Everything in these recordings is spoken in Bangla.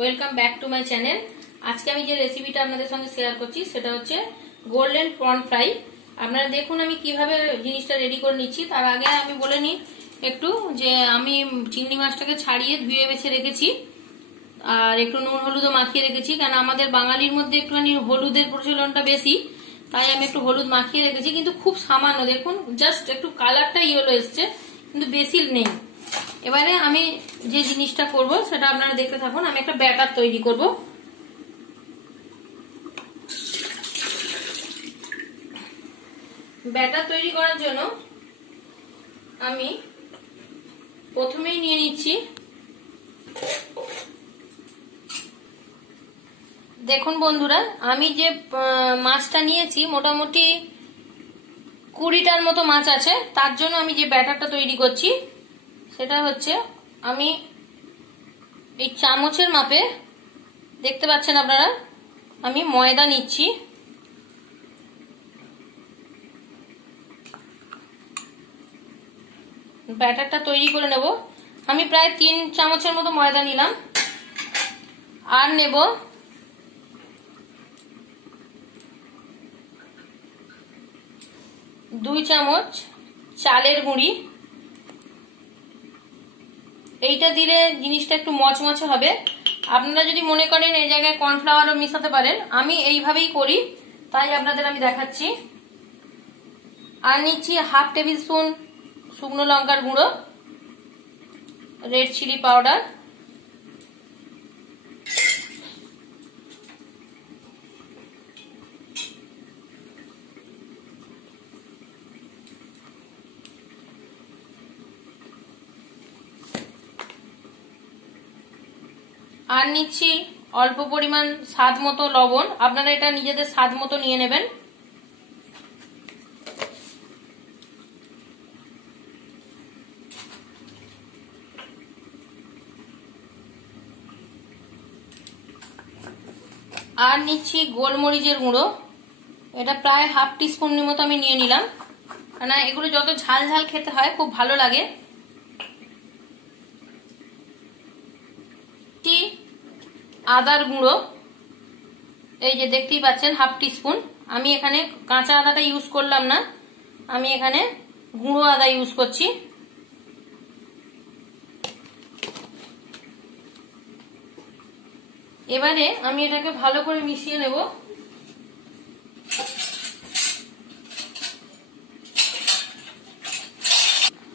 Welcome back to my channel. আজকে আমি যে রেসিপিটা আপনাদের সঙ্গে শেয়ার করছি সেটা হচ্ছে গোল্ডেন প্রন ফ্রাই। আপনারা দেখুন আমি কিভাবে জিনিসটা রেডি করে নিচ্ছি। তার আগে আমি বলে নিই একটু যে আমি চিংড়ি মাছটাকে ছাড়িয়ে ধুয়ে বেছে রেখেছি আর একটু নুন হলুদও মাখিয়ে রেখেছি, কারণ আমাদের বাঙালির মধ্যে একটুখানি হলুদের প্রচলনটা বেশি, তাই আমি একটু হলুদ মাখিয়ে রেখেছি, কিন্তু খুব সামান্য, দেখুন জাস্ট একটু কালারটা ইয়েলো এসছে, কিন্তু বেশি নেই। এবারে আমি যে জিনিসটা করব সেটা আপনারা দেখতে থাকুন। আমি একটা ব্যাটার তৈরি করব। ব্যাটার তৈরি করার জন্য আমি প্রথমেই নিয়ে নিচ্ছি, দেখুন বন্ধুরা, আমি যে মাছটা নিয়েছি মোটামুটি 20টার মতো মাছ আছে। তার জন্য আমি যে ব্যাটারটা তৈরি করছি সেটা হচ্ছে, আমি এই চামচের মাপে, দেখতে পাচ্ছেন আপনারা, আমি ময়দা নিচ্ছি। ব্যাটারটা তৈরি করে নেব। আমি প্রায় 3 চামচের মতো ময়দা নিলাম। আর নেব 2 চামচ চালের গুঁড়ি। এইটা দিলে জিনিসটা একটু মচমচে হবে। আপনারা যদি মনে করেন এই জায়গায় কর্নফ্লাওয়ারও মিশাতে পারেন, আমি এইভাবেই করি, তাই আপনাদের আমি দেখাচ্ছি। আর নিচ্ছি 1/2 টেবিল স্পুন শুকনো লঙ্কার গুঁড়ো, রেড চিলি পাউডার, আর নিচ্ছি অল্প পরিমাণ স্বাদ মতো লবণ। আপনারা এটা নিজেদের স্বাদ মতো নিয়ে নেবেন। আর নিচ্ছি গোলমরিচের গুঁড়ো, এটা প্রায় 1/2 টিস্পুনের মতো আমি নিয়ে নিলাম, কারণ এগুলো যত ঝাল ঝাল খেতে হয় খুব ভালো লাগে। আদার গুঁড়ো, এই যে দেখতেই পাচ্ছেন 1/2 টিস্পুন। আমি এখানে কাঁচা আদাটা ইউজ করলাম না, আমি এখানে গুঁড়ো আদা ইউজ করছি। এবারে আমি এটাকে ভালো করে মিশিয়ে নেব।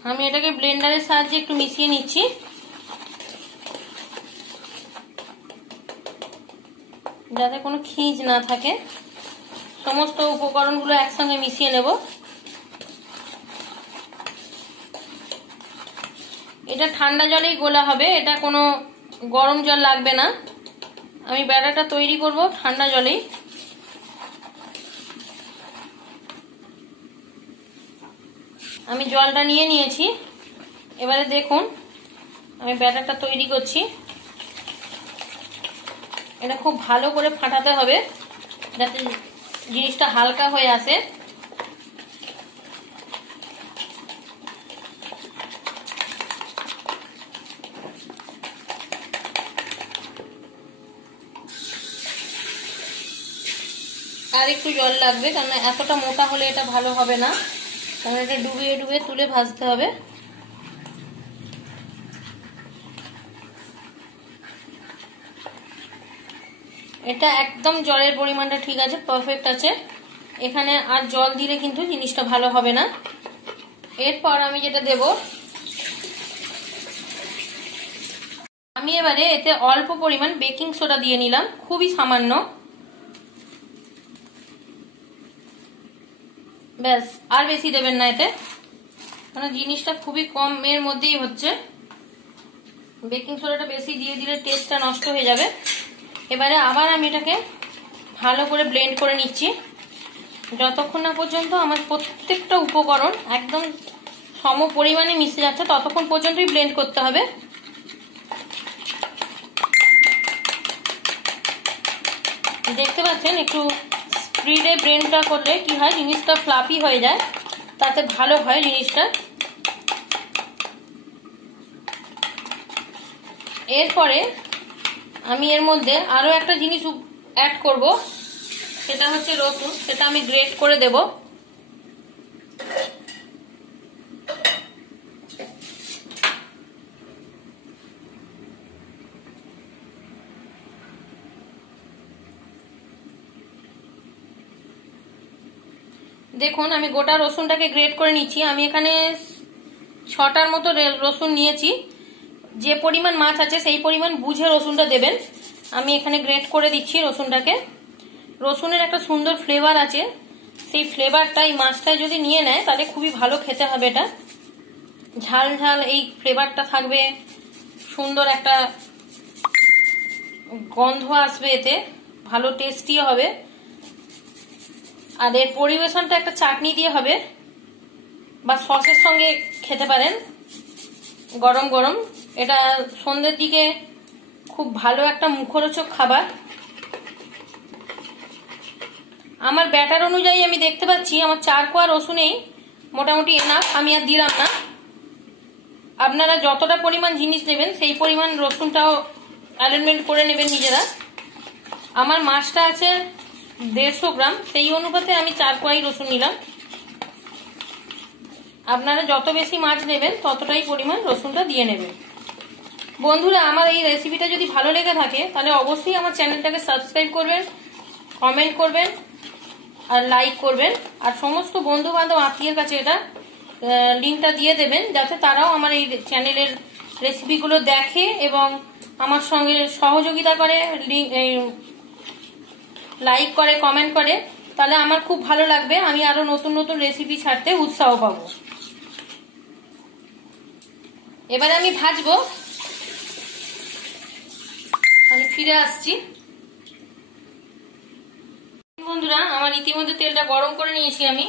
আমি এটাকে ব্লেন্ডারের সাহায্যে একটু মিশিয়ে নিচ্ছি, যাতে কোনো খিঁজ না থাকে। সমস্ত উপকরণগুলো একসঙ্গে মিশিয়ে নেব। এটা ঠান্ডা জলেই গোলা হবে, এটা কোনো গরম জল লাগবে না। আমি ব্যাটারটা তৈরি করব ঠান্ডা জলেই। আমি জলটা নিয়ে নিয়েছি। এবারে দেখুন আমি ব্যাটারটা তৈরি করছি। এটা খুব ভালো করে ফাটাতে হবে যাতে জিনিসটা হালকা হয়ে আসে। আর একটু জল লাগবে, কারণ এতটা মোটা হলে এটা ভালো হবে না, কারণ এটা ডুবিয়ে ডুবিয়ে তুলে ভাজতে হবে। এটা একদম জলের পরিমাণটা ঠিক আছে, পারফেক্ট আছে। এখানে আর জল দিলে কিন্তু জিনিসটা ভালো হবে না। এরপর আমি যেটা দেব, আমি এবারে এতে অল্প পরিমাণ বেকিং সোডা দিয়ে নিলাম, খুবই সামান্য, ব্যাস। আর বেশি দেবেন না এতে, কারণ জিনিসটা খুবই কম এর মধ্যেই হচ্ছে। বেকিং সোডাটা বেশি দিয়ে দিলে টেস্টটা নষ্ট হয়ে যাবে। এবারে আবার আমি এটাকে ভালো করে ব্লেন্ড করে নিচ্ছি, যতক্ষণ না পর্যন্ত আমার প্রত্যেকটা উপকরণ একদম সম পরিমাণে মিশে যাচ্ছে, ততক্ষণ পর্যন্তই ব্লেন্ড করতে হবে। দেখতে পাচ্ছেন একটু স্পিডে ব্লেন্ডটা করলে কি হয়, জিনিসটা ফ্লাফি হয়ে যায়, তাতে ভালো হয় জিনিসটা। এরপরে আমি এর মধ্যে আরো একটা জিনিস অ্যাড করব, সেটা হচ্ছে রসুন। সেটা আমি গ্রেট করে দেব। দেখুন আমি গোটা রসুনটাকে গ্রেট করে নিচ্ছি। আমি এখানে 6টার মতো রসুন নিয়েছি। যে পরিমাণ মাছ আছে সেই পরিমাণ বুঝে রসুনটা দেবেন। আমি এখানে গ্রেট করে দিচ্ছি রসুনটাকে। রসুনের একটা সুন্দর ফ্লেভার আছে, সেই ফ্লেভারটা এই মাছটায় যদি নিয়ে নেয় তাহলে খুবই ভালো খেতে হবে। এটা ঝাল ঝাল এই ফ্লেভারটা থাকবে, সুন্দর একটা গন্ধ আসবে, এতে ভালো টেস্টিও হবে। আর এর পরিবেশনটা একটা চাটনি দিয়ে হবে বা সসের সঙ্গে খেতে পারেন গরম গরম। এটা সন্ধ্যের দিকে খুব ভালো একটা মুখরোচক খাবার। আমার ব্যাটার অনুযায়ী আমি দেখতে পাচ্ছি আমার 4 কোয়া রসুনেই মোটামুটি এনাফ, আমি আর দিলাম না। আপনারা যতটা পরিমাণ জিনিস নেবেন সেই পরিমাণ রসুনটাও অ্যারেঞ্জমেন্ট করে নেবেন নিজেরা। আমার মাছটা আছে 150 গ্রাম, সেই অনুপাতে আমি 4 কোয়াই রসুন নিলাম। আপনারা যত বেশি মাছ নেবেন ততটাই পরিমাণ রসুনটা দিয়ে নেবেন। বন্ধুরা, আমার এই রেসিপিটা যদি ভালো লেগে থাকে তাহলে অবশ্যই আমার চ্যানেলটাকে সাবস্ক্রাইব করবেন, কমেন্ট করবেন আর লাইক করবেন। আর সমস্ত বন্ধু বান্ধব আত্মীয়ের কাছে এটা লিঙ্কটা দিয়ে দেবেন, যাতে তারাও আমার এই চ্যানেলের রেসিপিগুলো দেখে এবং আমার সঙ্গে সহযোগিতা করে, লাইক করে, কমেন্ট করে। তাহলে আমার খুব ভালো লাগবে, আমি আরো নতুন নতুন রেসিপি ছাড়তে উৎসাহ পাবো। এবারে আমি ভাজবো, আমি ফিরে আসছি। বন্ধুরা, আমার ইতিমধ্যে তেলটা গরম করে নিয়েছি আমি।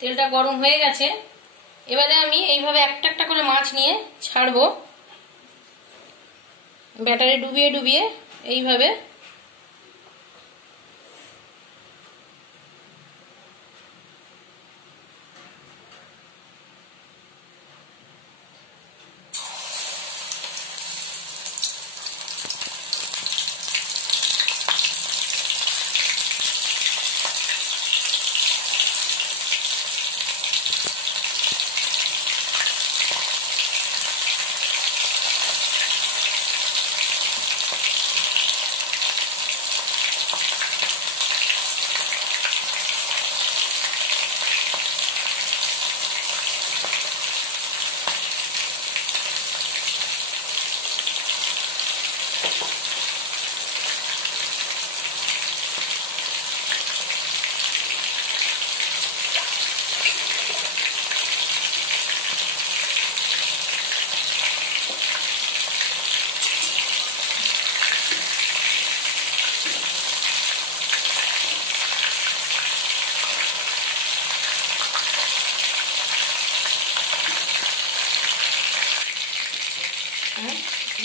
তেলটা গরম হয়ে গেছে। এবারে আমি এইভাবে একটা একটা করে মাছ নিয়ে ছাড়বো, ব্যাটারে ডুবিয়ে ডুবিয়ে এইভাবে।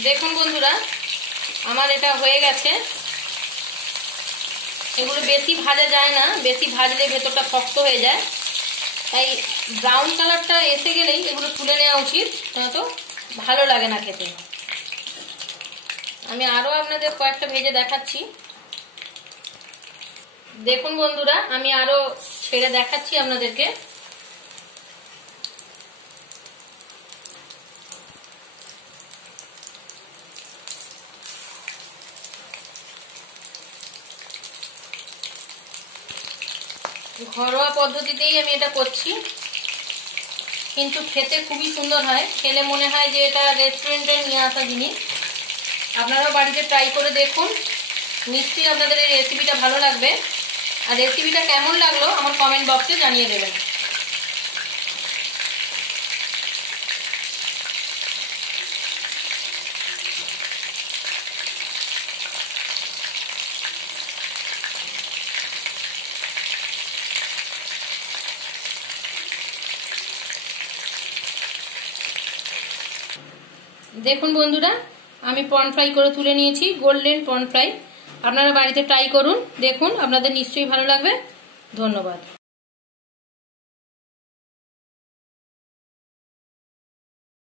দেখুন বন্ধুরা, আমার এটা হয়ে গেছে। এগুলো বেশি ভাজা যায় না, বেশি ভাজলে ভেতরটা শক্ত হয়ে যায়। তাই ব্রাউন কালারটা এসে গেলেই এগুলো তুলে নেওয়া উচিত, নয়তো ভালো লাগে না খেতে। আমি আরো আপনাদের কয়েকটা ভেজে দেখাচ্ছি। দেখুন বন্ধুরা, আমি আরো ছেড়ে দেখাচ্ছি আপনাদেরকে। ঘরোয়া পদ্ধতিতেই আমি এটা করছি, কিন্তু খেতে খুবই সুন্দর হয়। খেলে মনে হয় যে এটা রেস্টুরেন্টে নিয়ে আসা জিনিস। আপনারাও বাড়িতে ট্রাই করে দেখুন, নিশ্চয়ই আপনাদের এই রেসিপিটা ভালো লাগবে। আর রেসিপিটা কেমন লাগলো আমার কমেন্ট বক্সে জানিয়ে দেবেন। দেখুন বন্ধুরা, আমি প্রন ফ্রাই করে তুলে নিয়েছি, গোল্ডেন প্রন ফ্রাই। আপনারা বাড়িতে ট্রাই করুন, দেখুন আপনাদের নিশ্চয়ই ভালো লাগবে। ধন্যবাদ।